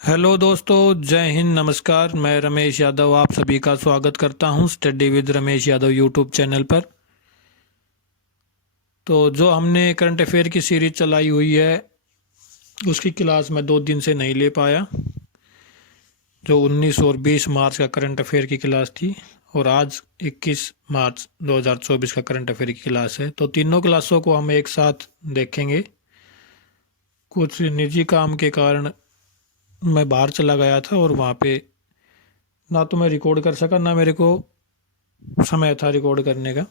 Hello दोस्तों, जय हिंद, नमस्कार। मैं रमेश यादव आप सभी का स्वागत करता हूं study with Ramesh Yadav YouTube channel पर। तो जो हमने करंट अफेयर की सीरीज चलाई हुई है उसकी क्लास मैं 2 दिन से नहीं ले पाया। जो 19 और 20 मार्च का करंट अफेयर की क्लास थी और आज 21 मार्च 2024 का करंट अफेयर की क्लास है, तो तीनों क्लासों को हम एक साथ देखेंगे। कुछ निजी काम के कारण मैं बाहर चला गया था और वहाँ पे ना तो मैं रिकॉर्ड कर सका ना मेरे को समय था रिकॉर्ड करने का।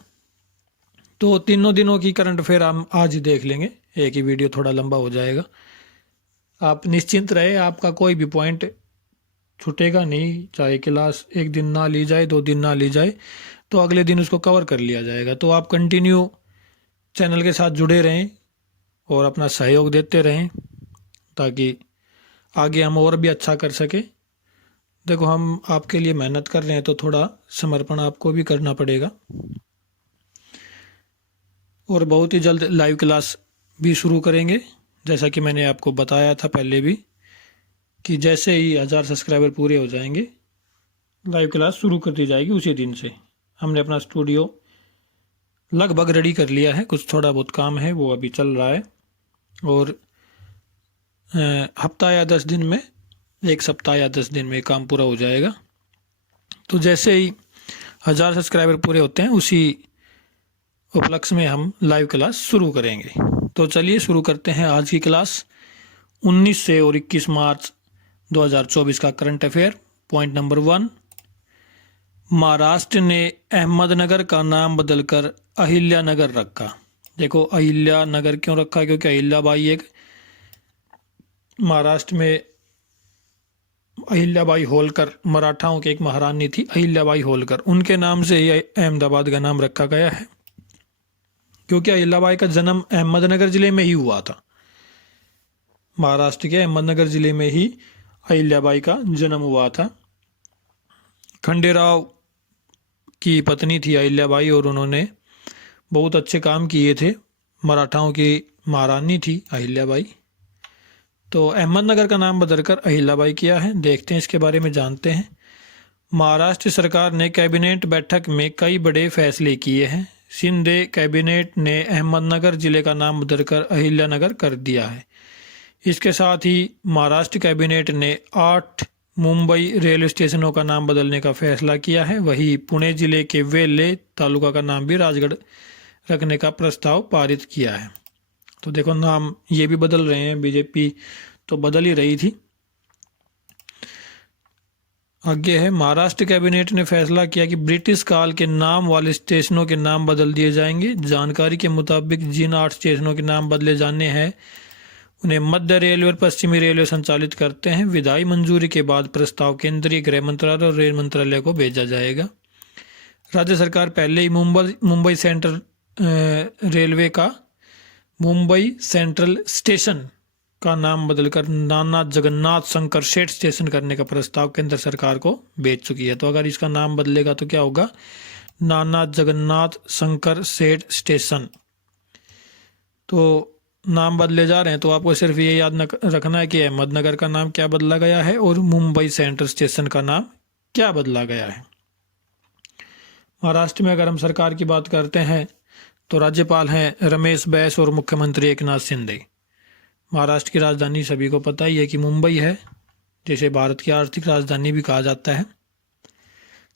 तो तीनों दिनों की करंट अफेयर हम आज ही देख लेंगे, एक ही वीडियो थोड़ा लंबा हो जाएगा। आप निश्चिंत रहे, आपका कोई भी पॉइंट छूटेगा नहीं। चाहे क्लास एक दिन ना ली जाए, 2 दिन ना ली जाए, तो अगले दिन उसको कवर कर लिया जाएगा। तो आप कंटिन्यू चैनल के साथ जुड़े रहें और अपना सहयोग देते रहें ताकि आगे हम और भी अच्छा कर सकें। देखो, हम आपके लिए मेहनत कर रहे हैं तो थोड़ा समर्पण आपको भी करना पड़ेगा। और बहुत ही जल्द लाइव क्लास भी शुरू करेंगे, जैसा कि मैंने आपको बताया था पहले भी कि जैसे ही 1000 सब्सक्राइबर पूरे हो जाएंगे लाइव क्लास शुरू कर दी जाएगी उसी दिन से। हमने अपना स्टूडियो लगभग रेडी कर लिया है, कुछ थोड़ा बहुत काम है वो अभी चल रहा है और हफ्ता या 10 दिन में, एक सप्ताह या 10 दिन में काम पूरा हो जाएगा। तो जैसे ही 1000 सब्सक्राइबर पूरे होते हैं उसी उपलक्ष्य में हम लाइव क्लास शुरू करेंगे। तो चलिए शुरू करते हैं आज की क्लास। 19 से और 21 मार्च 2024 का current affair. Point number 1, Maharashtra ने अहमदनगर का नाम बदलकर अहिल्यानगर रखा। देखो, अहिल्यानगर क्यों रखा? क्योंकि अहिल्याबाई एक महाराष्ट्र में अहिल्याबाई होलकर, मराठाओं की एक महारानी थी अहिल्याबाई होलकर, उनके नाम से ही अहमदाबाद का नाम रखा गया है। क्योंकि अहिल्याबाई का जन्म अहमदनगर जिले में ही हुआ था। महाराष्ट्र के अहमदनगर जिले में ही अहिल्याबाई का जन्म हुआ था। खंडेराव की पत्नी थी अहिल्याबाई और उन्होंने बहुत अच्छे काम किए थे। मराठाओं की महारानी थी अहिल्याबाई। तो अहमदनगर का नाम बदलकर अहिल्याबाई किया है। देखते हैं इसके बारे में, जानते हैं। महाराष्ट्र सरकार ने कैबिनेट बैठक में कई बड़े फैसले किए हैं। शिंदे कैबिनेट ने अहमदनगर जिले का नाम बदलकर अहिल्यानगर कर दिया है। इसके साथ ही महाराष्ट्र कैबिनेट ने 8 मुंबई रेलवे स्टेशनों का नाम बदलने का फैसला किया है। वहीं पुणे जिले के वेल्हे तालुका का नाम भी राजगढ़ रखने का प्रस्ताव पारित किया है। तो देखो, नाम ये भी बदल रहे हैं, बीजेपी तो बदल ही रही थी। आगे है, महाराष्ट्र कैबिनेट ने फैसला किया कि ब्रिटिश काल के नाम वाले स्टेशनों के नाम बदल दिए जाएंगे। जानकारी के मुताबिक जिन 8 स्टेशनों के नाम बदले जाने हैं उन्हें मध्य रेलवे और पश्चिमी रेलवे संचालित करते हैं। विधायी मंजूरी के बाद प्रस्ताव केंद्रीय गृह मंत्रालय और रेल मंत्रालय को भेजा जाएगा। राज्य सरकार पहले ही मुंबई सेंट्रल रेलवे का मुंबई सेंट्रल स्टेशन का नाम बदलकर नाना जगन्नाथ शंकर सेठ स्टेशन करने का प्रस्ताव केंद्र सरकार को भेज चुकी है। तो अगर इसका नाम बदलेगा तो क्या होगा? नाना जगन्नाथ शंकर सेठ स्टेशन। तो नाम बदले जा रहे हैं, तो आपको सिर्फ ये याद रखना है कि अहमदनगर का नाम क्या बदला गया है और मुंबई सेंट्रल स्टेशन का नाम क्या बदला गया है। महाराष्ट्र में अगर हम सरकार की बात करते हैं तो राज्यपाल हैं रमेश बैस और मुख्यमंत्री एकनाथ शिंदे। महाराष्ट्र की राजधानी सभी को पता ही है कि मुंबई है, जिसे भारत की आर्थिक राजधानी भी कहा जाता है।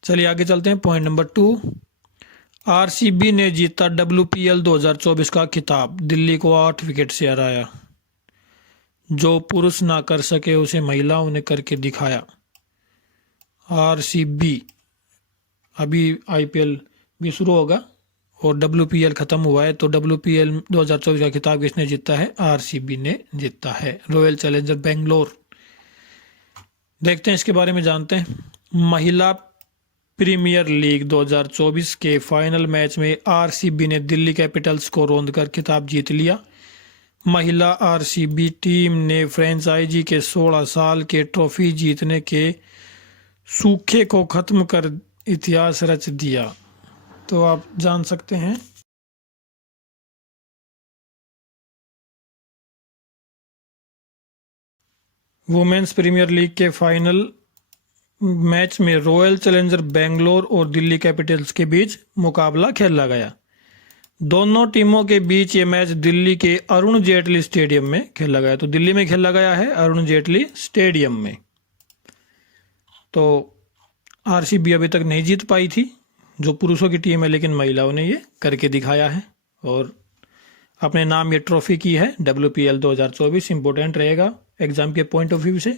चलिए आगे चलते हैं। पॉइंट नंबर 2, आरसीबी ने जीता WPL 2024 का खिताब। दिल्ली को 8 विकेट से हराया। जो पुरुष ना कर सके उसे महिलाओं ने करके दिखाया। आरसीबी, अभी IPL भी शुरू होगा और WPL खत्म हुआ है, तो WPL 2024 का खिताब किसने जीता है? आरसीबी ने जीता है, रॉयल चैलेंजर बेंगलोर। देखते हैं इसके बारे में, जानते हैं। महिला प्रीमियर लीग 2024 के फाइनल मैच में आरसीबी ने दिल्ली कैपिटल्स को रौंदकर खिताब जीत लिया। महिला आरसीबी टीम ने फ्रेंचाइजी के 16 साल के ट्रॉफी जीतने के सूखे को खत्म कर इतिहास रच दिया। तो आप जान सकते हैं वुमेन्स प्रीमियर लीग के फाइनल मैच में रॉयल चैलेंजर बेंगलोर और दिल्ली कैपिटल्स के बीच मुकाबला खेला गया। दोनों टीमों के बीच ये मैच दिल्ली के अरुण जेटली स्टेडियम में खेला गया। तो दिल्ली में खेला गया है अरुण जेटली स्टेडियम में। तो आरसीबी अभी तक नहीं जीत पाई थी, जो पुरुषों की टीम है, लेकिन महिलाओं ने ये करके दिखाया है और अपने नाम ये ट्रॉफी की है। WPL 2024 इंपॉर्टेंट रहेगा एग्जाम के पॉइंट ऑफ व्यू से।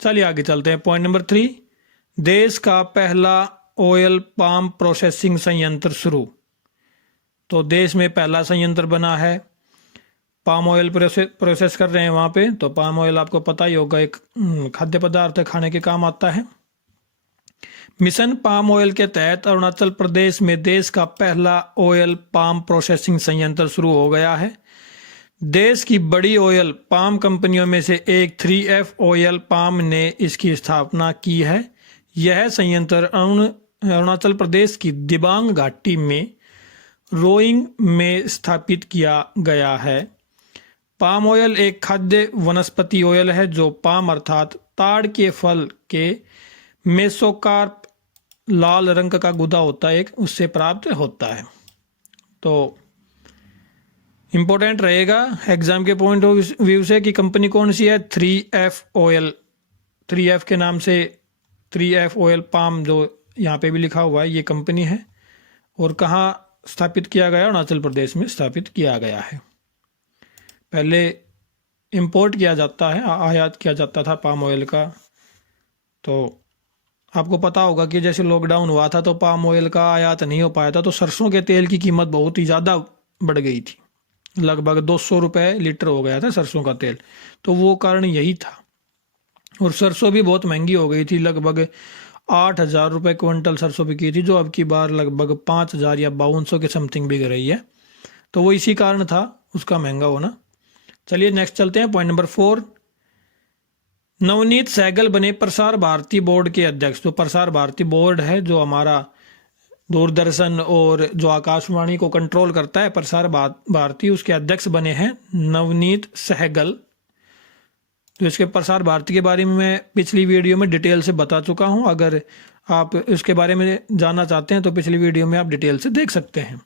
चलिए आगे चलते हैं। पॉइंट नंबर 3, देश का पहला ऑयल पाम प्रोसेसिंग संयंत्र शुरू। तो देश में पहला संयंत्र बना है, पाम ऑयल प्रोसेस कर रहे हैं वहाँ पे। तो पाम ऑयल आपको पता ही होगा, एक खाद्य पदार्थ है, खाने के काम आता है। मिशन पाम ऑयल के तहत अरुणाचल प्रदेश में देश का पहला ऑयल पाम प्रोसेसिंग संयंत्र शुरू हो गया है। देश की बड़ी ऑयल पाम कंपनियों में से एक 3F ऑयल पाम ने इसकी स्थापना की है। यह संयंत्र अरुणाचल प्रदेश की दिबांग घाटी में रोइंग में स्थापित किया गया है। पाम ऑयल एक खाद्य वनस्पति ऑयल है जो पाम अर्थात ताड़ के फल के मेसोकार्प लाल रंग का गुदा होता है, एक उससे प्राप्त होता है। तो इंपॉर्टेंट रहेगा एग्जाम के पॉइंट ऑफ व्यू से कि कंपनी कौन सी है, 3F ऑयल। 3F के नाम से 3F ऑयल पाम जो यहाँ पे भी लिखा हुआ है, ये कंपनी है। और कहाँ स्थापित किया गया? अरुणाचल प्रदेश में स्थापित किया गया है। पहले इंपोर्ट किया जाता है, आयात किया जाता था पाम ऑयल का। तो आपको पता होगा कि जैसे लॉकडाउन हुआ था तो पाम ऑयल का आयात नहीं हो पाया था, तो सरसों के तेल की कीमत बहुत ही ज़्यादा बढ़ गई थी, लगभग 200 रुपये लीटर हो गया था सरसों का तेल। तो वो कारण यही था। और सरसों भी बहुत महंगी हो गई थी, लगभग 8,000 रुपये क्विंटल सरसों बिकी थी, जो अब की बार लगभग 5,000 या 5,200 के समथिंग बिक रही है। तो वो इसी कारण था उसका महंगा होना। चलिए नेक्स्ट चलते हैं। पॉइंट नंबर 4, नवनीत सहगल बने प्रसार भारती बोर्ड के अध्यक्ष। तो प्रसार भारती बोर्ड है जो हमारा दूरदर्शन और जो आकाशवाणी को कंट्रोल करता है, प्रसार भारती, उसके अध्यक्ष बने हैं नवनीत सहगल। तो इसके प्रसार भारती के बारे में मैं पिछली वीडियो में डिटेल से बता चुका हूं। अगर आप इसके बारे में जानना चाहते हैं तो पिछली वीडियो में आप डिटेल से देख सकते हैं।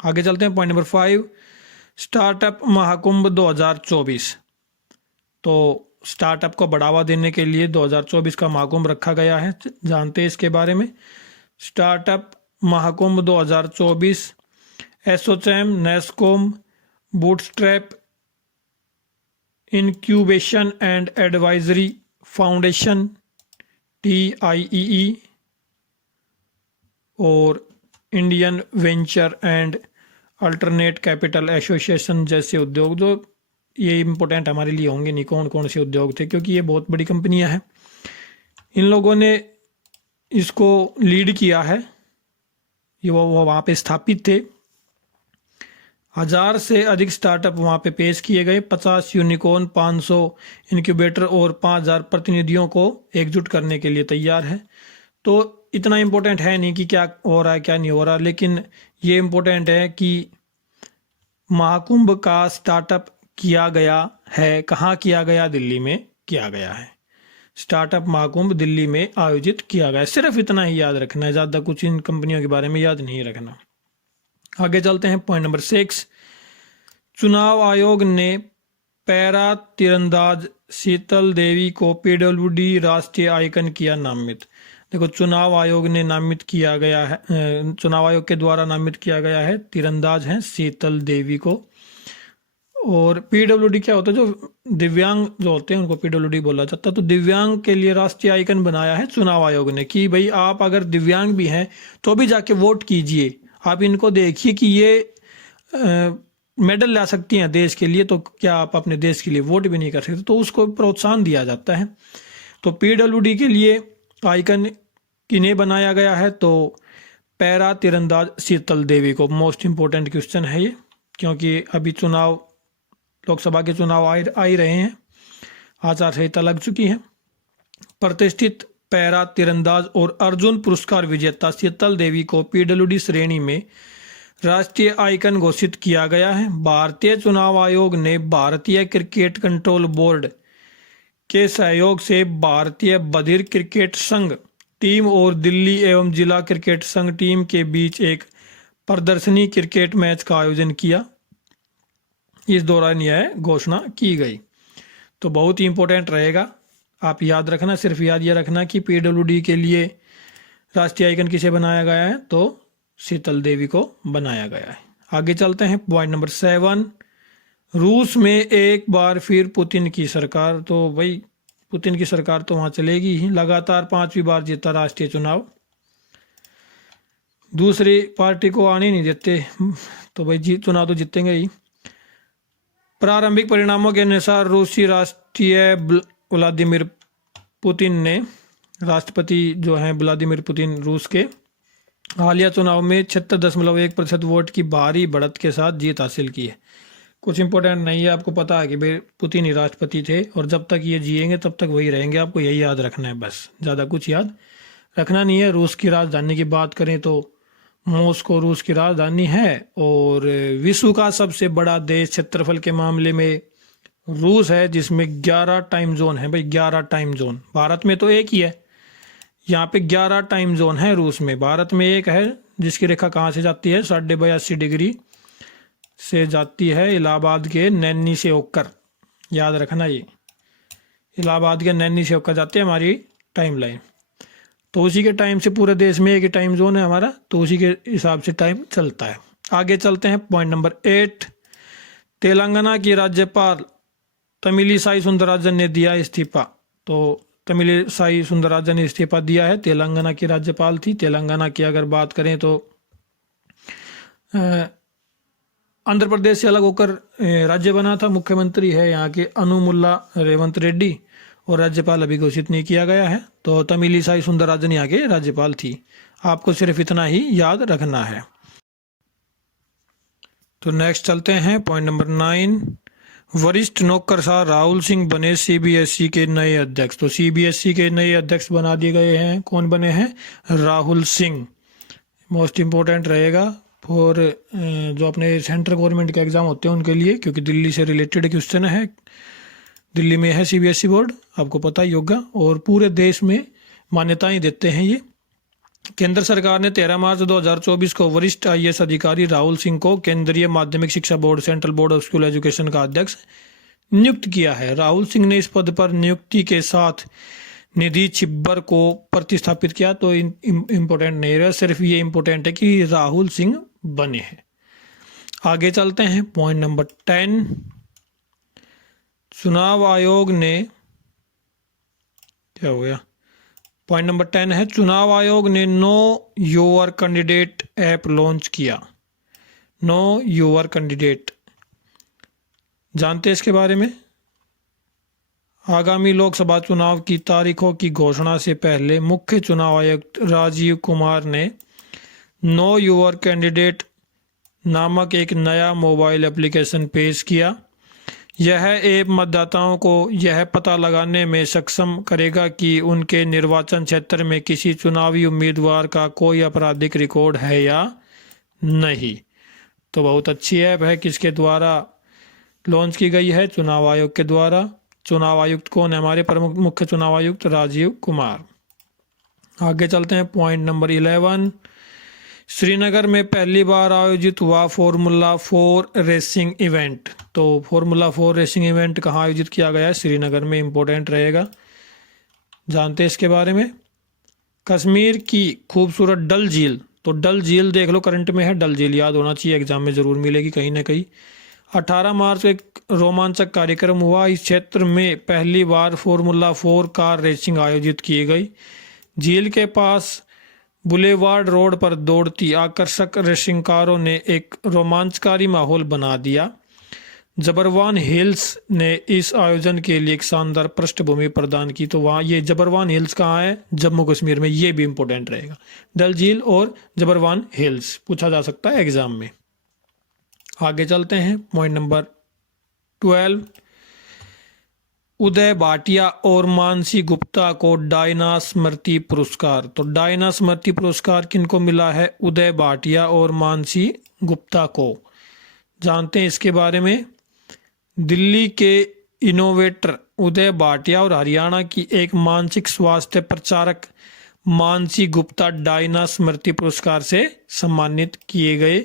आगे चलते हैं। Point number 5, startup Mahakumbh 2024। तो स्टार्टअप को बढ़ावा देने के लिए 2024 का महाकुंभ रखा गया है। जानते हैं इसके बारे में। Startup Mahakumbh 2024 ASSOCHAM, NASSCOM, bootstrap, incubation and advisory foundation, TIEE और Indian venture and alternate capital association जैसे उद्योग, जो ये इम्पोर्टेंट हमारे लिए होंगे नहीं कौन कौन से उद्योग थे, क्योंकि ये बहुत बड़ी कंपनियां हैं। इन लोगों ने इसको लीड किया है। ये वो वहाँ पे स्थापित थे। 1000 से अधिक स्टार्टअप वहाँ पे पेश किए गए। 50 यूनिकॉर्न, 500 इनक्यूबेटर और 5,000 प्रतिनिधियों को एकजुट करने के लिए तैयार है। तो इतना इम्पोर्टेंट है नहीं कि क्या हो रहा है क्या नहीं हो रहा, लेकिन ये इम्पोर्टेंट है कि महाकुंभ का स्टार्टअप किया गया है। कहाँ किया गया? दिल्ली में किया गया है। स्टार्टअप महाकुंभ दिल्ली में आयोजित किया गया है। सिर्फ इतना ही याद रखना है, ज़्यादा कुछ इन कंपनियों के बारे में याद नहीं रखना। आगे चलते हैं। पॉइंट नंबर 6, चुनाव आयोग ने पैरा तीरंदाज शीतल देवी को PWD राष्ट्रीय आइकन किया नामित। देखो, चुनाव आयोग ने नामित किया गया है, चुनाव आयोग के द्वारा नामित किया गया है, तीरंदाज हैं शीतल देवी को। और PWD क्या होता है? जो दिव्यांग जो होते हैं उनको PWD बोला जाता है। तो दिव्यांग के लिए राष्ट्रीय आइकन बनाया है चुनाव आयोग ने कि भाई आप अगर दिव्यांग भी हैं तो भी जाके वोट कीजिए। आप इनको देखिए कि ये मेडल ला सकती हैं देश के लिए, तो क्या आप अपने देश के लिए वोट भी नहीं कर सकते? तो उसको प्रोत्साहन दिया जाता है। तो PWD के लिए आइकन किन्हें बनाया गया है? तो पैरा तीरंदाज शीतल देवी को। मोस्ट इम्पोर्टेंट क्वेश्चन है ये, क्योंकि अभी चुनाव, लोकसभा के चुनाव आ ही रहे हैं, आचार संहिता लग चुकी है। प्रतिष्ठित पैरा तीरंदाज और अर्जुन पुरस्कार विजेता शीतल देवी को PWD श्रेणी में राष्ट्रीय आइकन घोषित किया गया है। भारतीय चुनाव आयोग ने भारतीय क्रिकेट कंट्रोल बोर्ड के सहयोग से भारतीय बधिर क्रिकेट संघ टीम और दिल्ली एवं जिला क्रिकेट संघ टीम के बीच एक प्रदर्शनी क्रिकेट मैच का आयोजन किया। इस दौरान यह घोषणा की गई। तो बहुत ही इंपॉर्टेंट रहेगा, आप याद रखना, सिर्फ याद ये रखना कि पीडब्ल्यूडी के लिए राष्ट्रीय आइकन किसे बनाया गया है, तो शीतल देवी को बनाया गया है। आगे चलते हैं पॉइंट नंबर 7। रूस में एक बार फिर पुतिन की सरकार। तो भाई पुतिन की सरकार तो वहाँ चलेगी ही, लगातार 5वीं बार जीता राष्ट्रीय चुनाव, दूसरी पार्टी को आने नहीं देते, तो भाई चुनाव तो जीतेंगे ही। प्रारंभिक परिणामों के अनुसार रूसी राष्ट्रीय व्लादिमीर पुतिन ने, राष्ट्रपति जो हैं व्लादिमीर पुतिन रूस के, हालिया चुनाव में 76.1% वोट की भारी बढ़त के साथ जीत हासिल की है। कुछ इंपॉर्टेंट नहीं है, आपको पता है कि भाई पुतिन ही राष्ट्रपति थे और जब तक ये जिएंगे तब तक वही रहेंगे, आपको यही याद रखना है बस, ज़्यादा कुछ याद रखना नहीं है। रूस की राजधानी की बात करें तो मॉस्को रूस की राजधानी है और विश्व का सबसे बड़ा देश क्षेत्रफल के मामले में रूस है, जिसमें 11 टाइम जोन है। भाई 11 टाइम जोन, भारत में तो एक ही है, यहाँ पे 11 टाइम जोन है रूस में। भारत में एक है जिसकी रेखा कहाँ से जाती है, 82.5 डिग्री से जाती है इलाहाबाद के नैनी से होकर, याद रखना ये इलाहाबाद के नैनी से होकर जाती है हमारी टाइम लाइन। तो उसी के टाइम से पूरे देश में एक ही टाइम जोन है हमारा, तो उसी के हिसाब से टाइम चलता है। आगे चलते हैं पॉइंट नंबर 8। तेलंगाना की राज्यपाल तमिलिसाई सुंदरराजन ने दिया इस्तीफा। तो तमिलिसाई सुंदरराजन ने इस्तीफा दिया है, तेलंगाना की राज्यपाल थी। तेलंगाना की अगर बात करें तो आंध्र प्रदेश से अलग होकर राज्य बना था। मुख्यमंत्री है यहाँ के अनुमुल्ला रेवंत रेड्डी और राज्यपाल अभी घोषित नहीं किया गया है। तो तमिलिसाई सुंदरराजन यहाँ के राज्यपाल थी, आपको सिर्फ इतना ही याद रखना है। तो नेक्स्ट चलते हैं पॉइंट नंबर 9। वरिष्ठ नौकरशाह राहुल सिंह बने सीबीएसई के नए अध्यक्ष। तो सीबीएसई के नए अध्यक्ष बना दिए गए हैं, कौन बने हैं, राहुल सिंह। मोस्ट इम्पोर्टेंट रहेगा फॉर जो अपने सेंट्रल गवर्नमेंट के एग्जाम होते हैं उनके लिए, क्योंकि दिल्ली से रिलेटेड क्वेश्चन है, दिल्ली में है सीबीएसई बोर्ड, आपको पता ही होगा, और पूरे देश में मान्यताएं देते हैं ये। केंद्र सरकार ने 13 मार्च 2024 को वरिष्ठ आईएएस अधिकारी राहुल सिंह को केंद्रीय माध्यमिक शिक्षा board central board of school education का अध्यक्ष नियुक्त किया है। राहुल सिंह ने इस पद पर नियुक्ति के साथ निधि छिब्बर को प्रतिस्थापित किया। तो इम्पोर्टेंट नहीं रहा, सिर्फ ये इम्पोर्टेंट है कि राहुल सिंह बने हैं। आगे चलते हैं पॉइंट नंबर 10। चुनाव आयोग ने, क्या हो गया, पॉइंट नंबर 10 है, चुनाव आयोग ने know your candidate app launch किया। नो योर कैंडिडेट, जानते हैं इसके बारे में? आगामी लोकसभा चुनाव की तारीखों की घोषणा से पहले मुख्य चुनाव आयुक्त राजीव कुमार ने नो योर कैंडिडेट नामक एक नया मोबाइल एप्लीकेशन पेश किया। यह ऐप मतदाताओं को यह पता लगाने में सक्षम करेगा कि उनके निर्वाचन क्षेत्र में किसी चुनावी उम्मीदवार का कोई आपराधिक रिकॉर्ड है या नहीं। तो बहुत अच्छी ऐप है, किसके द्वारा लॉन्च की गई है, चुनाव आयोग के द्वारा। चुनाव आयुक्त कौन है, हमारे प्रमुख मुख्य चुनाव आयुक्त राजीव कुमार। आगे चलते हैं पॉइंट नंबर 11। श्रीनगर में पहली बार आयोजित हुआ फॉर्मूला 4 रेसिंग इवेंट। तो फॉर्मूला 4 रेसिंग इवेंट कहाँ आयोजित किया गया है, श्रीनगर में, इंपॉर्टेंट रहेगा, जानते हैं इसके बारे में। कश्मीर की खूबसूरत डल झील, तो डल झील देख लो, करंट में है डल झील, याद होना चाहिए, एग्जाम में जरूर मिलेगी कहीं ना कहीं। 18 मार्च को एक रोमांचक कार्यक्रम हुआ। इस क्षेत्र में पहली बार फॉर्मूला 4 कार रेसिंग आयोजित की गई। झील के पास बुलेवार्ड रोड पर दौड़ती आकर्षक रेसिंग कारों ने एक रोमांचकारी माहौल बना दिया। जबरवान हिल्स ने इस आयोजन के लिए एक शानदार पृष्ठभूमि प्रदान की। तो वहाँ ये जबरवान हिल्स कहाँ है, जम्मू कश्मीर में, ये भी इंपॉर्टेंट रहेगा। डल झील और जबरवान हिल्स पूछा जा सकता है एग्जाम में। आगे चलते हैं पॉइंट नंबर 12। उदय भाटिया और मानसी गुप्ता को डायना स्मृति पुरस्कार। तो डायना स्मृति पुरस्कार किनको मिला है, उदय भाटिया और मानसी गुप्ता को, जानते हैं इसके बारे में। दिल्ली के इनोवेटर उदय भाटिया और हरियाणा की एक मानसिक स्वास्थ्य प्रचारक मानसी गुप्ता डायना स्मृति पुरस्कार से सम्मानित किए गए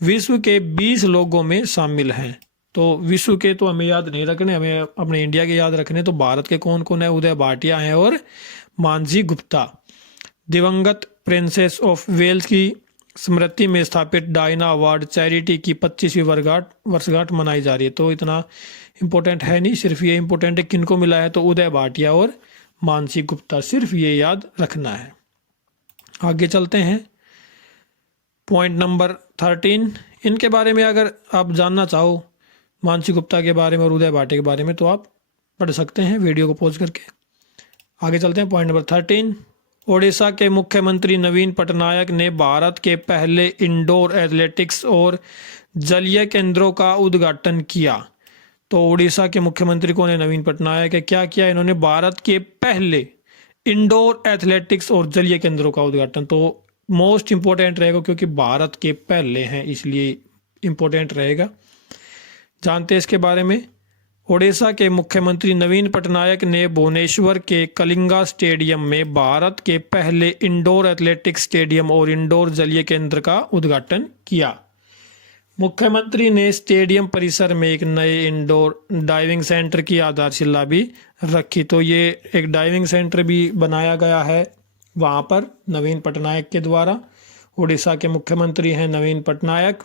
विश्व के 20 लोगों में शामिल हैं। तो विश्व के तो हमें याद नहीं रखने, हमें अपने इंडिया के याद रखने। तो भारत के कौन कौन है? उदय भाटिया हैं और मानसी गुप्ता। दिवंगत प्रिंसेस ऑफ वेल्स की स्मृति में स्थापित डायना अवार्ड चैरिटी की 25वीं वर्षगांठ मनाई जा रही है। तो इतना इम्पोर्टेंट है नहीं, सिर्फ ये इम्पोर्टेंट है किनको मिला है, तो उदय भाटिया और मानसी गुप्ता, सिर्फ ये याद रखना है। आगे चलते हैं, पॉइंट नंबर 13। इनके बारे में अगर आप जानना चाहो, मानसी गुप्ता के बारे में और उदय भाटिया के बारे में, तो आप पढ़ सकते हैं वीडियो को पॉज करके। आगे चलते हैं, पॉइंट नंबर 13। ओडिशा के मुख्यमंत्री नवीन पटनायक ने भारत के पहले इंडोर एथलेटिक्स और जलीय केंद्रों का उद्घाटन किया। तो ओडिशा के मुख्यमंत्री कौन है? नवीन पटनायक है। क्या किया इन्होंने? भारत के पहले इंडोर एथलेटिक्स और जलीय केंद्रों का उद्घाटन। तो मोस्ट इंपोर्टेंट रहेगा, क्योंकि भारत के पहले हैं इसलिए इंपोर्टेंट रहेगा। जानते हैं इसके बारे में। ओडिशा के मुख्यमंत्री नवीन पटनायक ने भुवनेश्वर के कलिंगा स्टेडियम में भारत के पहले इंडोर एथलेटिक्स स्टेडियम और इंडोर जलीय केंद्र का उद्घाटन किया। मुख्यमंत्री ने स्टेडियम परिसर में एक नए इंडोर डाइविंग सेंटर की आधारशिला भी रखी। तो ये एक डाइविंग सेंटर भी बनाया गया है वहाँ पर नवीन पटनायक के द्वारा। उड़ीसा के मुख्यमंत्री हैं नवीन पटनायक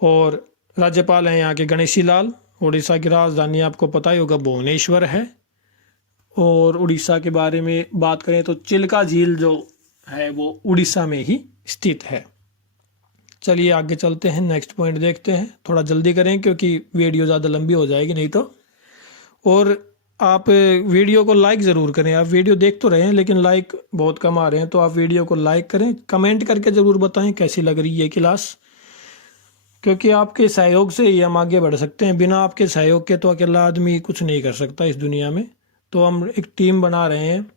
और राज्यपाल हैं यहाँ के गणेशी लाल। उड़ीसा की राजधानी आपको पता ही होगा भुवनेश्वर है। और उड़ीसा के बारे में बात करें तो चिल्का झील जो है वो उड़ीसा में ही स्थित है। चलिए आगे चलते हैं, नेक्स्ट पॉइंट देखते हैं। थोड़ा जल्दी करें क्योंकि वीडियो ज़्यादा लंबी हो जाएगी नहीं तो। और आप वीडियो को लाइक ज़रूर करें। आप वीडियो देख तो रहे हैं लेकिन लाइक बहुत कम आ रहे हैं, तो आप वीडियो को लाइक करें। कमेंट करके ज़रूर बताएं कैसी लग रही है क्लास, क्योंकि आपके सहयोग से ही हम आगे बढ़ सकते हैं। बिना आपके सहयोग के तो अकेला आदमी कुछ नहीं कर सकता इस दुनिया में। तो हम एक टीम बना रहे हैं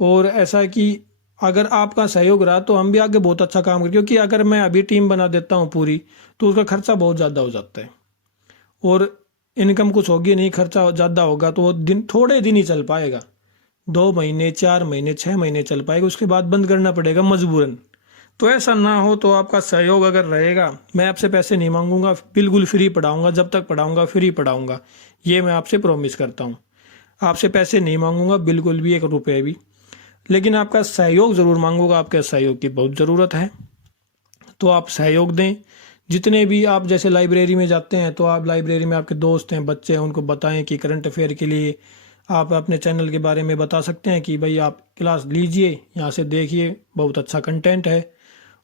और ऐसा कि अगर आपका सहयोग रहा तो हम भी आगे बहुत अच्छा काम करें। क्योंकि अगर मैं अभी टीम बना देता हूँ पूरी, तो उसका खर्चा बहुत ज़्यादा हो जाता है और इनकम कुछ होगी नहीं। खर्चा ज़्यादा होगा तो वो थोड़े दिन ही चल पाएगा, 2 महीने 4 महीने 6 महीने चल पाएगा, उसके बाद बंद करना पड़ेगा मजबूरन। तो ऐसा ना हो, तो आपका सहयोग अगर रहेगा, मैं आपसे पैसे नहीं मांगूंगा, बिल्कुल फ्री पढ़ाऊंगा, जब तक पढ़ाऊंगा फ्री पढ़ाऊंगा, ये मैं आपसे प्रॉमिस करता हूँ। आपसे पैसे नहीं मांगूंगा बिल्कुल भी, 1 रुपये भी, लेकिन आपका सहयोग ज़रूर मांगूंगा। आपके सहयोग की बहुत ज़रूरत है, तो आप सहयोग दें। जितने भी आप जैसे लाइब्रेरी में जाते हैं तो आप लाइब्रेरी में आपके दोस्त हैं, बच्चे हैं, उनको बताएं कि करंट अफेयर के लिए आप अपने चैनल के बारे में बता सकते हैं कि भाई आप क्लास लीजिए, यहाँ से देखिए, बहुत अच्छा कंटेंट है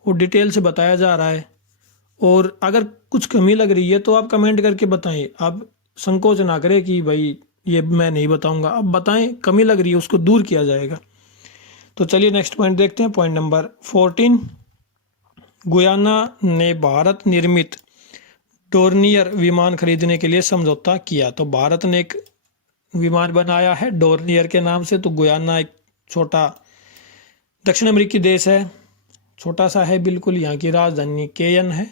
और डिटेल से बताया जा रहा है। और अगर कुछ कमी लग रही है तो आप कमेंट करके बताएं। आप संकोच ना करें कि भाई ये मैं नहीं बताऊंगा, आप बताएं कमी लग रही है, उसको दूर किया जाएगा। तो चलिए नेक्स्ट पॉइंट देखते हैं, पॉइंट नंबर 14। गुयाना ने भारत निर्मित डोर्नियर विमान खरीदने के लिए समझौता किया। तो भारत ने एक विमान बनाया है डोर्नियर के नाम से। तो गुयाना एक छोटा दक्षिण अमेरिकी देश है, छोटा सा है बिल्कुल, यहाँ की राजधानी केयन है।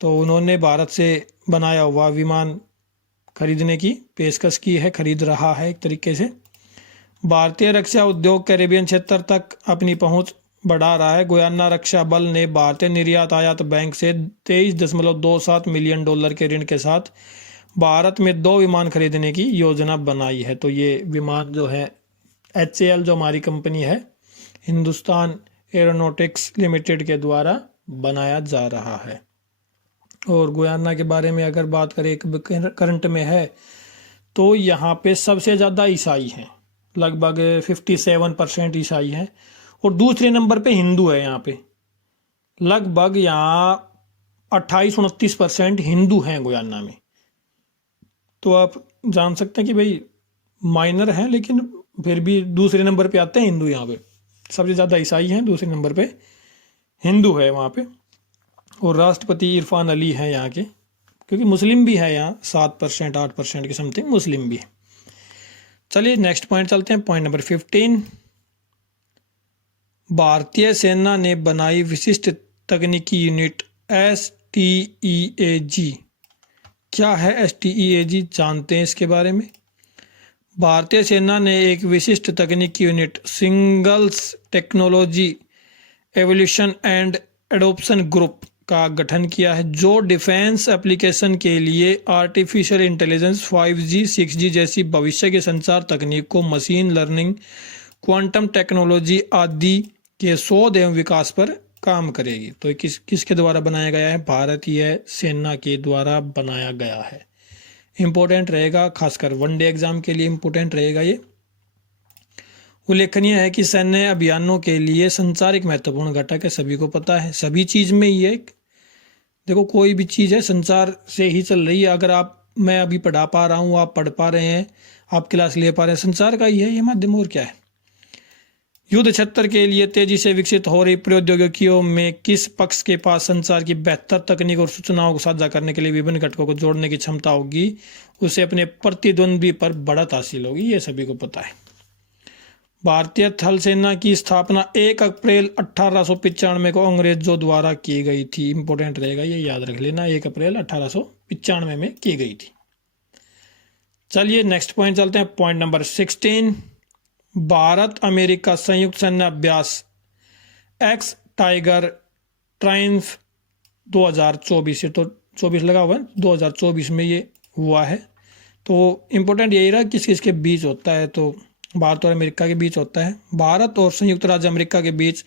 तो उन्होंने भारत से बनाया हुआ विमान खरीदने की पेशकश की है, खरीद रहा है एक तरीके से। भारतीय रक्षा उद्योग कैरेबियन क्षेत्र तक अपनी पहुंच बढ़ा रहा है। गुयाना रक्षा बल ने भारतीय निर्यात आयात बैंक से $23.27 मिलियन के ऋण के साथ भारत में 2 विमान खरीदने की योजना बनाई है। तो ये विमान जो है HAL जो हमारी कंपनी है, हिंदुस्तान एरोनॉटिक्स लिमिटेड के द्वारा बनाया जा रहा है। और गुयाना के बारे में अगर बात करें, करंट में है तो यहाँ पे सबसे ज़्यादा ईसाई हैं, लगभग 57% ईसाई हैं। और दूसरे नंबर पे हिंदू है। यहाँ पे लगभग यहाँ 28-29% हिंदू हैं गुयाना में। तो आप जान सकते हैं कि भाई माइनर हैं, लेकिन फिर भी दूसरे नंबर पे आते हैं हिंदू। यहाँ पे सबसे ज़्यादा ईसाई हैं, दूसरे नंबर पे हिंदू है वहाँ पे। और राष्ट्रपति इरफान अली हैं यहाँ के, क्योंकि मुस्लिम भी है यहाँ 7% 8% के समथिंग मुस्लिम भी है। चलिए नेक्स्ट पॉइंट चलते हैं, पॉइंट नंबर 15। भारतीय सेना ने बनाई विशिष्ट तकनीकी यूनिट STEAG। क्या है STEAG, जानते हैं इसके बारे में। भारतीय सेना ने एक विशिष्ट तकनीकी unit singles technology evolution and adoption group का गठन किया है, जो डिफेंस एप्लीकेशन के लिए आर्टिफिशियल इंटेलिजेंस, 5G, 6G जैसी भविष्य के संचार तकनीक को, मशीन लर्निंग, क्वांटम टेक्नोलॉजी आदि के शोध एवं विकास पर काम करेगी। तो किसके द्वारा बनाया गया है? भारतीय सेना के द्वारा बनाया गया है। इम्पोर्टेंट रहेगा, खासकर वनडे एग्जाम के लिए इम्पोर्टेंट रहेगा ये। उल्लेखनीय है कि सैन्य अभियानों के लिए संचार एक महत्वपूर्ण घटक है, सभी को पता है, सभी चीज में ही है। देखो कोई भी चीज है संचार से ही चल रही है। अगर मैं अभी पढ़ा पा रहा हूँ, आप पढ़ पा रहे हैं, आप क्लास ले पा रहे हैं, संचार का ही है ये माध्यम, और क्या है। युद्ध क्षेत्र के लिए तेजी से विकसित हो रही प्रौद्योगिकियों में किस पक्ष के पास संचार की बेहतर तकनीक और सूचनाओं को साझा करने के लिए विभिन्न घटकों को जोड़ने की क्षमता होगी, उसे अपने प्रतिद्वंद्वी पर बढ़त हासिल होगी, ये सभी को पता है। भारतीय थल सेना की स्थापना 1 अप्रैल 1895 को अंग्रेजों द्वारा की गई थी। इंपॉर्टेंट रहेगा, ये याद रख लेना, 1 अप्रैल 1895 में की गई थी। चलिए नेक्स्ट पॉइंट चलते हैं, पॉइंट नंबर 16। भारत अमेरिका संयुक्त सैन्य अभ्यास एक्स टाइगर ट्रायम्फ 2024, ये तो 24 लगा हुआ है, 2024 में ये हुआ है। तो इम्पोर्टेंट यही रहा किस किस के बीच होता है, तो भारत और अमेरिका के बीच होता है। भारत और संयुक्त राज्य अमेरिका के बीच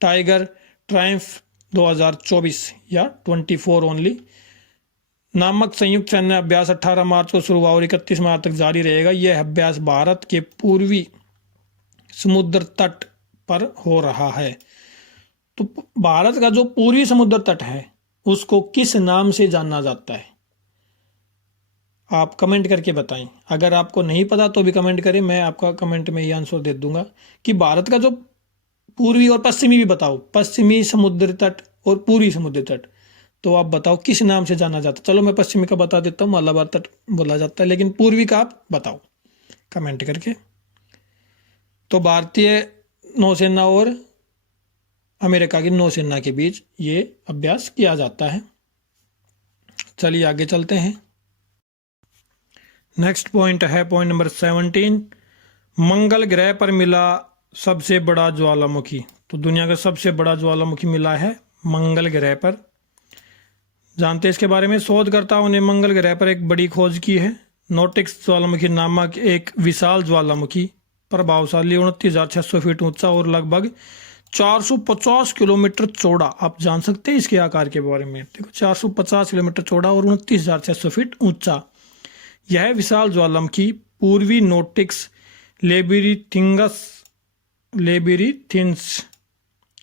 टाइगर ट्रायम्फ 2024 या 24 ओनली नामक संयुक्त सैन्य अभ्यास 18 मार्च को शुरू हुआ और 31 मार्च तक जारी रहेगा। यह अभ्यास भारत के पूर्वी समुद्र तट पर हो रहा है। तो भारत का जो पूर्वी समुद्र तट है उसको किस नाम से जाना जाता है? आप कमेंट करके बताएं। अगर आपको नहीं पता तो भी कमेंट करें, मैं आपका कमेंट में ये आंसर दे दूंगा कि भारत का जो पूर्वी और पश्चिमी भी बताओ, पश्चिमी समुद्र तट और पूर्वी समुद्र तट, तो आप बताओ किस नाम से जाना जाता है। चलो मैं पश्चिमी का बता देता हूँ, मलाबार तट बोला जाता है, लेकिन पूर्वी का आप बताओ कमेंट करके। तो भारतीय नौसेना और अमेरिका की नौसेना के बीच ये अभ्यास किया जाता है। चलिए आगे चलते हैं। नेक्स्ट पॉइंट है पॉइंट नंबर 17। मंगल ग्रह पर मिला सबसे बड़ा ज्वालामुखी। तो दुनिया का सबसे बड़ा ज्वालामुखी मिला है मंगल ग्रह पर। जानते हैं इसके बारे में? शोधकर्ताओं ने मंगल ग्रह पर एक बड़ी खोज की है। नोटिक्स ज्वालामुखी नामक एक विशाल ज्वालामुखी, प्रभावशाली 29,600 फीट ऊंचा और लगभग 450 किलोमीटर चौड़ा। आप जान सकते हैं इसके आकार के बारे में? देखो 450 किलोमीटर चौड़ा और 29,600 फीट ऊंचा। यह विशाल ज्वालामुखी पूर्वी नोटिक्स लेबिरिथिन्स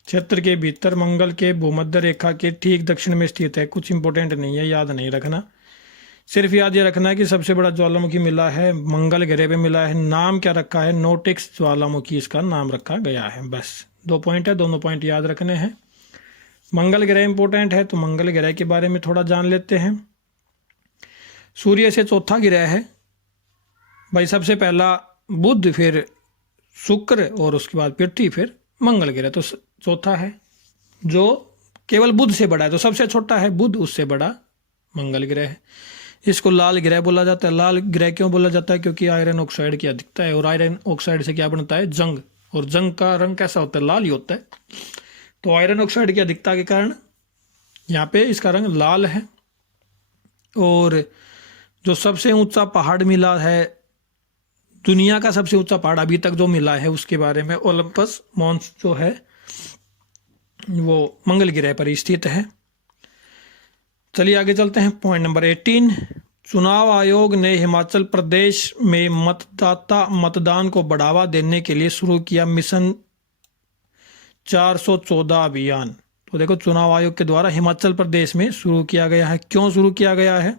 क्षेत्र के भीतर मंगल के भूमध्य रेखा के ठीक दक्षिण में स्थित है। कुछ इंपॉर्टेंट नहीं है, याद नहीं रखना, सिर्फ याद ये रखना है कि सबसे बड़ा ज्वालामुखी मिला है मंगल ग्रह पे मिला है। नाम क्या रखा है? नोटिक्स ज्वालामुखी इसका नाम रखा गया है। बस 2 पॉइंट है, दोनों पॉइंट याद रखने हैं। मंगल ग्रह इंपॉर्टेंट है, तो मंगल ग्रह के बारे में थोड़ा जान लेते हैं। सूर्य से चौथा ग्रह है भाई, सबसे पहला बुध, फिर शुक्र और उसके बाद पृथ्वी, फिर मंगल ग्रह। तो चौथा है जो केवल बुध से बड़ा है, तो सबसे छोटा है बुध, उससे बड़ा मंगल ग्रह है। इसको लाल ग्रह बोला जाता है। लाल ग्रह क्यों बोला जाता है? क्योंकि आयरन ऑक्साइड की अधिकता है, और आयरन ऑक्साइड से क्या बनता है? जंग, और जंग का रंग कैसा होता है? लाल ही होता है। तो आयरन ऑक्साइड की अधिकता के कारण यहाँ पे इसका रंग लाल है। और जो सबसे ऊंचा पहाड़ मिला है, दुनिया का सबसे ऊंचा पहाड़ अभी तक जो मिला है उसके बारे में, ओलंपस मॉन्स जो है वो मंगल ग्रह पर स्थित है। चलिए आगे चलते हैं, पॉइंट नंबर 18। चुनाव आयोग ने हिमाचल प्रदेश में मतदान को बढ़ावा देने के लिए शुरू किया मिशन 414 अभियान। तो देखो चुनाव आयोग के द्वारा हिमाचल प्रदेश में शुरू किया गया है। क्यों शुरू किया गया है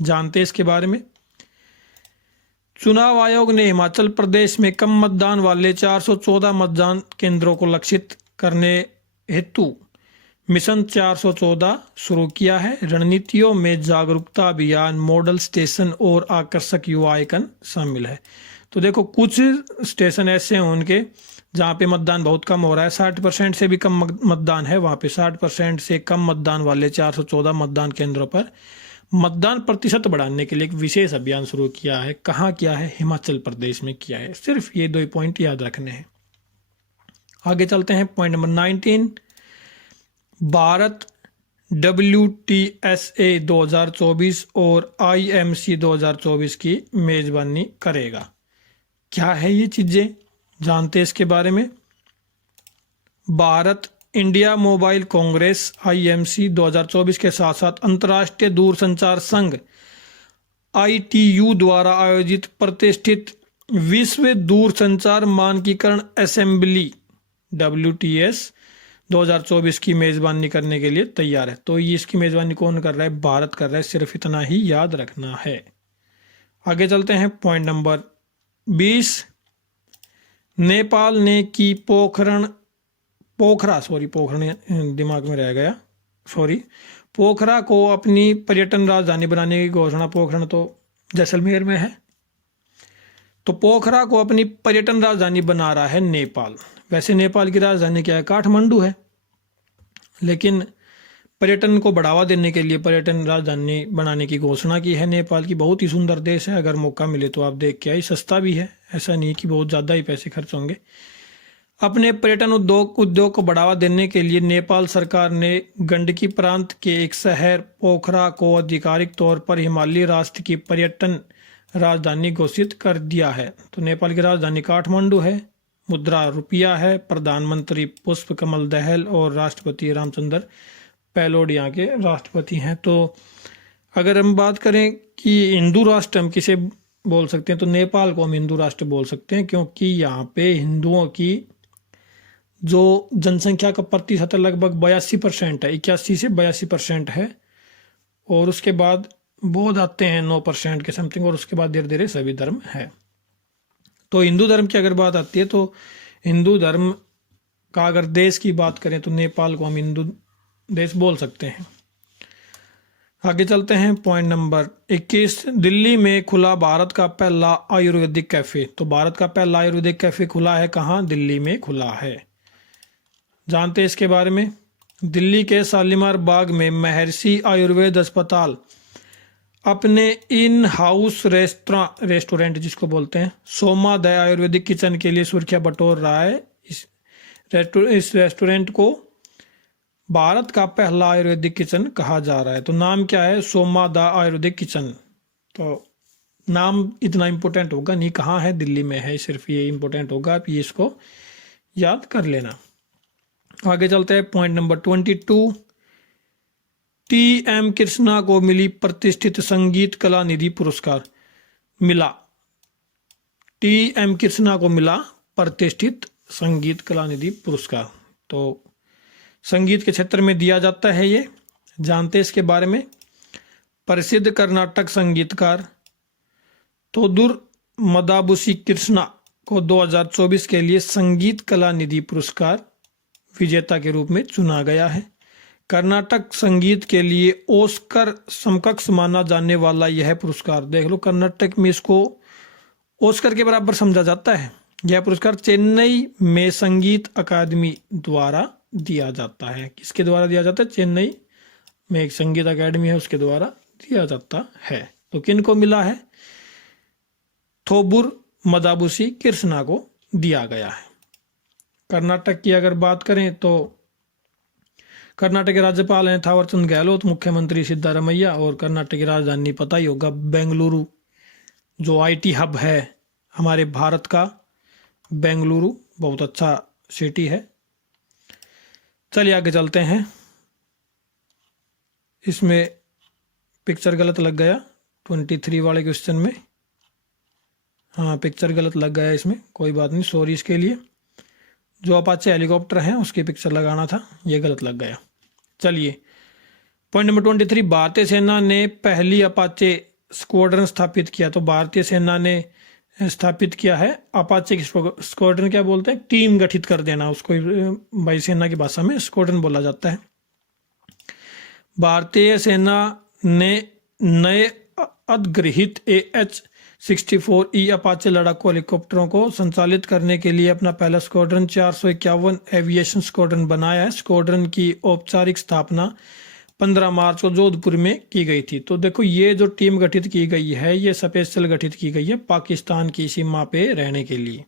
जानते हैं इसके बारे में? चुनाव आयोग ने हिमाचल प्रदेश में कम मतदान वाले 414 मतदान केंद्रों को लक्षित करने हेतु मिशन 414 शुरू किया है। रणनीतियों में जागरूकता अभियान, मॉडल स्टेशन और आकर्षक युवा आइकन शामिल है। तो देखो कुछ स्टेशन ऐसे हैं उनके जहाँ पे मतदान बहुत कम हो रहा है, 60% से भी कम मतदान है, वहाँ पे 60% से कम मतदान वाले 414 मतदान केंद्रों पर मतदान प्रतिशत बढ़ाने के लिए एक विशेष अभियान शुरू किया है। कहाँ किया है? हिमाचल प्रदेश में किया है। सिर्फ ये 2 पॉइंट याद रखने हैं। आगे चलते हैं पॉइंट नंबर 19। भारत WTSA 2024 और IMC 2024 की मेजबानी करेगा। क्या है ये चीजें, जानते हैं इसके बारे में। Bharat India mobile Congress IMC 2024 के साथ साथ अंतर्राष्ट्रीय दूरसंचार संघ ITU द्वारा आयोजित प्रतिष्ठित विश्व दूरसंचार मानकीकरण असेंबली WTS 2024 की मेजबानी करने के लिए तैयार है। तो ये इसकी मेजबानी कौन कर रहा है? भारत कर रहा है। सिर्फ इतना ही याद रखना है। आगे चलते हैं पॉइंट नंबर 20। नेपाल ने की पोखरण दिमाग में रह गया, पोखरा को अपनी पर्यटन राजधानी बनाने की घोषणा। पोखरण तो जैसलमेर में है। तो पोखरा को अपनी पर्यटन राजधानी बना रहा है नेपाल। वैसे नेपाल की राजधानी क्या है? काठमांडू है। लेकिन पर्यटन को बढ़ावा देने के लिए पर्यटन राजधानी बनाने की घोषणा की है नेपाल की। बहुत ही सुंदर देश है। अगर मौका मिले तो आप देख के आइए। सस्ता भी है, ऐसा नहीं कि बहुत ज़्यादा ही पैसे खर्च होंगे। अपने पर्यटन उद्योग को बढ़ावा देने के लिए नेपाल सरकार ने गंडकी प्रांत के एक शहर पोखरा को आधिकारिक तौर पर हिमालयी राष्ट्र की पर्यटन राजधानी घोषित कर दिया है। तो नेपाल की राजधानी काठमांडू है। मुद्रा रुपया है। प्रधानमंत्री पुष्प कमल दहल और राष्ट्रपति रामचंद्र पहलोड यहाँ के राष्ट्रपति हैं। तो अगर हम बात करें कि हिंदू राष्ट्र हम किसे बोल सकते हैं, तो नेपाल को हम हिंदू राष्ट्र बोल सकते हैं, क्योंकि यहाँ पे हिंदुओं की जो जनसंख्या का प्रतिशत लगभग 82% है। 81 से 82% है। और उसके बाद बौद्ध आते हैं 9% के समथिंग, और उसके बाद धीरे धीरे सभी धर्म है। तो हिंदू धर्म की अगर बात आती है तो हिंदू धर्म का अगर देश की बात करें तो नेपाल को हम हिंदू देश बोल सकते हैं। आगे चलते हैं पॉइंट नंबर 21। दिल्ली में खुला भारत का पहला आयुर्वेदिक कैफे। तो भारत का पहला आयुर्वेदिक कैफे खुला है कहाँ? दिल्ली में खुला है। जानते हैं इसके बारे में। दिल्ली के शालीमार बाग में महर्षि आयुर्वेद अस्पताल अपने इन हाउस रेस्टोरेंट जिसको बोलते हैं सोमादय आयुर्वेदिक किचन के लिए सुर्खियां बटोर रहा है। इस रेस्टोरेंट को भारत का पहला आयुर्वेदिक किचन कहा जा रहा है। तो नाम क्या है? सोमादा आयुर्वेदिक किचन। तो नाम इतना इम्पोर्टेंट होगा नहीं, कहाँ है? दिल्ली में है। सिर्फ ये इम्पोर्टेंट होगा, आप ये इसको याद कर लेना। आगे चलते हैं पॉइंट नंबर 22। TM कृष्णा को मिली प्रतिष्ठित संगीत कला निधि पुरस्कार। मिला, TM कृष्णा को मिला प्रतिष्ठित संगीत कला निधि पुरस्कार। तो संगीत के क्षेत्र में दिया जाता है ये। जानते हैं इसके बारे में। प्रसिद्ध कर्नाटक संगीतकार तोदुर मदाबुशी कृष्णा को 2024 के लिए संगीत कला निधि पुरस्कार विजेता के रूप में चुना गया है। कर्नाटक संगीत के लिए ऑस्कर समकक्ष माना जाने वाला यह पुरस्कार, देख लो, कर्नाटक में इसको ऑस्कर के बराबर समझा जाता है। यह पुरस्कार चेन्नई में संगीत अकादमी द्वारा दिया जाता है। किसके द्वारा दिया जाता है? चेन्नई में एक संगीत अकादमी है, उसके द्वारा दिया जाता है। तो किन को मिला है? थोबुर मदाबुशी कृष्णा को दिया गया है। कर्नाटक की अगर बात करें तो कर्नाटक के राज्यपाल हैं थावरचंद गहलोत, मुख्यमंत्री सिद्धारमैया, और कर्नाटक की राजधानी पता ही होगा बेंगलुरु, जो IT हब है हमारे भारत का। बेंगलुरु बहुत अच्छा सिटी है। चलिए आगे चलते हैं। इसमें पिक्चर गलत लग गया 23 वाले क्वेश्चन में। हाँ, पिक्चर गलत लग गया इसमें, कोई बात नहीं, सॉरी इसके लिए। जो अपाचे हेलीकॉप्टर है उसकी पिक्चर लगाना था, ये गलत लग गया। चलिए पॉइंट नंबर 23। भारतीय सेना ने पहली अपाचे स्क्वाड्रन स्थापित किया। तो भारतीय सेना ने स्थापित किया है अपाचे स्क्वाड्रन। क्या बोलते हैं? टीम गठित कर देना, उसको वायुसेना की भाषा में स्क्वाड्रन बोला जाता है। भारतीय सेना ने नए अधिग्रहित AH-64E अपाचे लड़ाकू हेलीकॉप्टरों को संचालित करने के लिए अपना पहला स्क्वाड्रन 451 एविएशन स्क्वाड्रन बनाया है। स्क्वाड्रन की औपचारिक स्थापना 15 मार्च को जोधपुर में की गई थी। तो देखो ये जो टीम गठित की गई है ये स्पेशल गठित की गई है पाकिस्तान की सीमा पे रहने के लिए।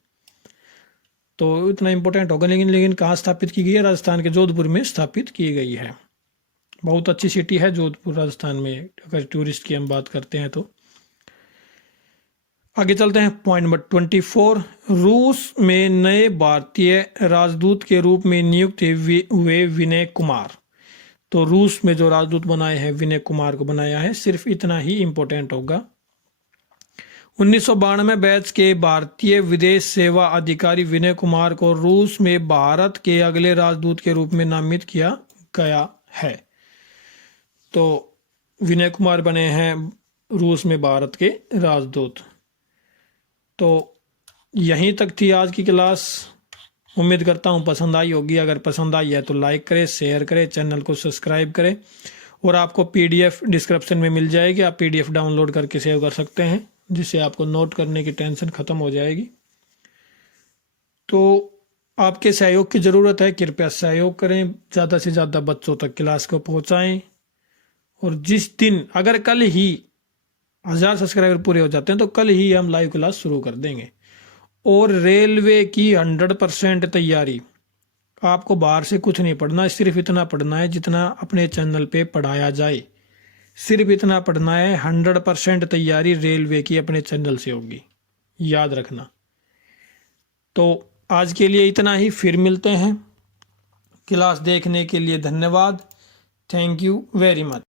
तो इतना इंपॉर्टेंट होगा। लेकिन कहाँ स्थापित की गई है? राजस्थान के जोधपुर में स्थापित की गई है। बहुत अच्छी सिटी है जोधपुर राजस्थान में, अगर टूरिस्ट की हम बात करते हैं तो। आगे चलते हैं पॉइंट नंबर 24। रूस में नए भारतीय राजदूत के रूप में नियुक्त हुए विनय कुमार। तो रूस में जो राजदूत बनाए हैं विनय कुमार को बनाया है। सिर्फ इतना ही इंपॉर्टेंट होगा। 1992 बैच के भारतीय विदेश सेवा अधिकारी विनय कुमार को रूस में भारत के अगले राजदूत के रूप में नामित किया गया है। तो विनय कुमार बने हैं रूस में भारत के राजदूत। तो यहीं तक थी आज की क्लास। उम्मीद करता हूँ पसंद आई होगी। अगर पसंद आई है तो लाइक करें, शेयर करें, चैनल को सब्सक्राइब करें। और आपको पीडीएफ डिस्क्रिप्शन में मिल जाएगी, आप पीडीएफ डाउनलोड करके सेव कर सकते हैं, जिससे आपको नोट करने की टेंशन ख़त्म हो जाएगी। तो आपके सहयोग की ज़रूरत है, कृपया सहयोग करें, ज़्यादा से ज़्यादा बच्चों तक क्लास को पहुँचाएँ। और जिस दिन अगर कल ही 1000 सब्सक्राइबर पूरे हो जाते हैं तो कल ही हम लाइव क्लास शुरू कर देंगे। और रेलवे की 100% तैयारी। आपको बाहर से कुछ नहीं पढ़ना है, सिर्फ इतना पढ़ना है जितना अपने चैनल पे पढ़ाया जाए। सिर्फ इतना पढ़ना है। 100% तैयारी रेलवे की अपने चैनल से होगी, याद रखना। तो आज के लिए इतना ही, फिर मिलते हैं। क्लास देखने के लिए धन्यवाद। Thank you very much.